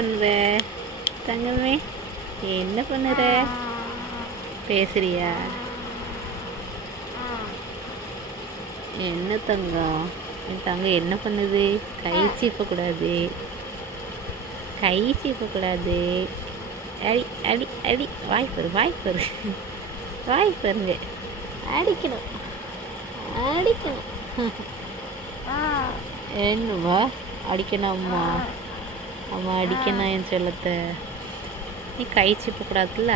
பண்ணுற தங்கமே? என்ன பண்ணுற? பேசுறியா? என்ன தங்கம்? என் தங்கம் என்ன பண்ணுது? கை சீப்பக்கூடாது, கை சீப்பக்கூடாது. அடி அடி அடி. வாய்ப்பரு வாய்ப்பரு வாய்ப்பருங்க. அடிக்கணும் அடிக்கணும். என்னவா அடிக்கணும்? அம்மா அம்மா அடிக்கணும் என் செல்லத்தை. நீ கை சீப்பக்கூடாதுல்ல?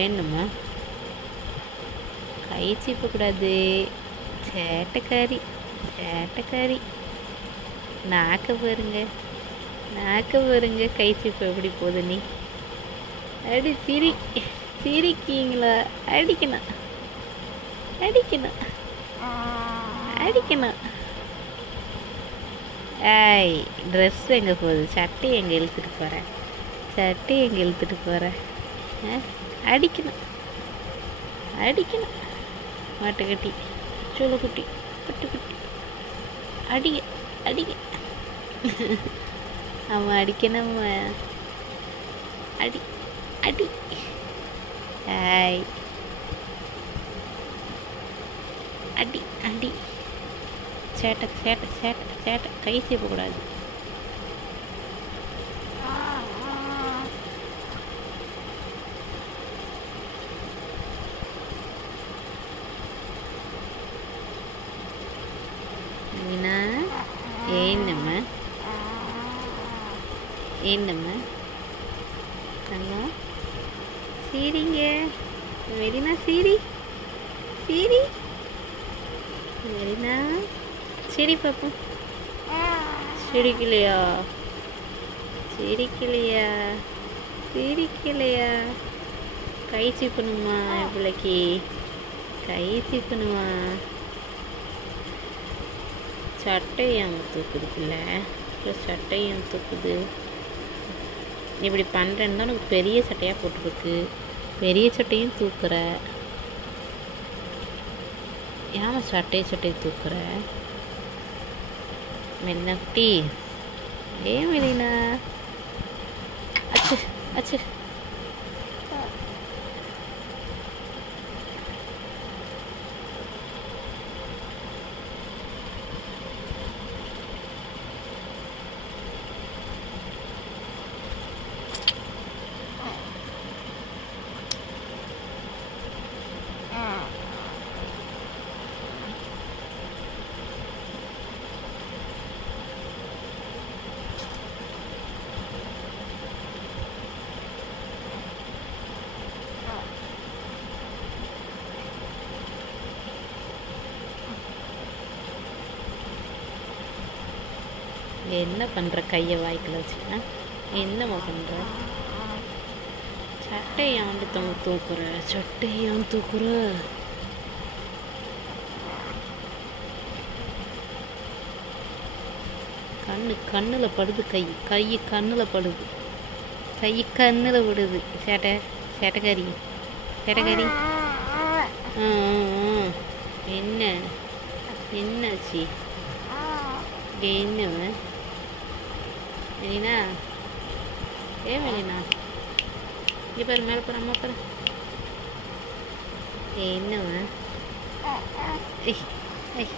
என்னம்மா கை சீப்பக்கூடாது. சேட்டைக்காரி சேட்டைக்காரி. நாக்க பாருங்க, நாக்க பாருங்க. கை சீப்ப எப்படி போகுது? நீ அடி சிரிக்கீங்களா? அடிக்கணும் அடிக்கணும் அடிக்கணும். ஏய், ட்ரெஸ் எங்கே போகுது? சட்டை எங்கே இழுத்துட்டு போகிறேன்? சட்டை எங்கே இழுத்துட்டு போகிறேன்? அடிக்கணும் அடிக்கணும். மாட்டுக்கட்டி சோளக்குட்டி குட்டி அடிக்க அடிக்க. அவன் அடிக்கணும். அடி அடி. ஏய், அடி அடி. சேட்டை சேட்டை சேட்டை சேட்டை. கை சீப்பக்கூடாது. என்னம்மா என்னம்மா தங்கம்? சீரிங்க வெறினா. சீரி சீரி வெறினா. சரி பாப்போம். சிரிக்கலையா? சிரிக்கலையா? சிரிக்கலையா? கை சீப்பணுமா? பிள்ளைக்கு கை சீப்பணுமா? சட்டையும் தூக்குது பிள்ளை. சட்டையும் தூக்குது. இப்படி பண்ணுறேன்னு தான் உனக்கு பெரிய சட்டையாக போட்டுருக்கு. பெரிய சட்டையும் தூக்குற. ஏமா சட்டையை தூக்குற? மென்னட்டி. ஏன் மெலினா? அச்சு அச்சு. என்ன பண்ணுற? கையை வாய்க்கில் வச்சுக்க. என்னம்மா பண்ணுற? சட்டையான் தூக்குற. சட்டையான் தூக்குற. கண்ணில் படுது. கை கண்ணில் படுது. கை கண்ணில் படுது. சேட்டைக்காரி சேட்டைக்காரி. என்ன என்னாச்சு? என்னவ மெலினா? ஏன் மெலினா? இங்கே பாரு, மேலே பாரு, அம்மா பாரு. என்னவ? ஏய் ஏய்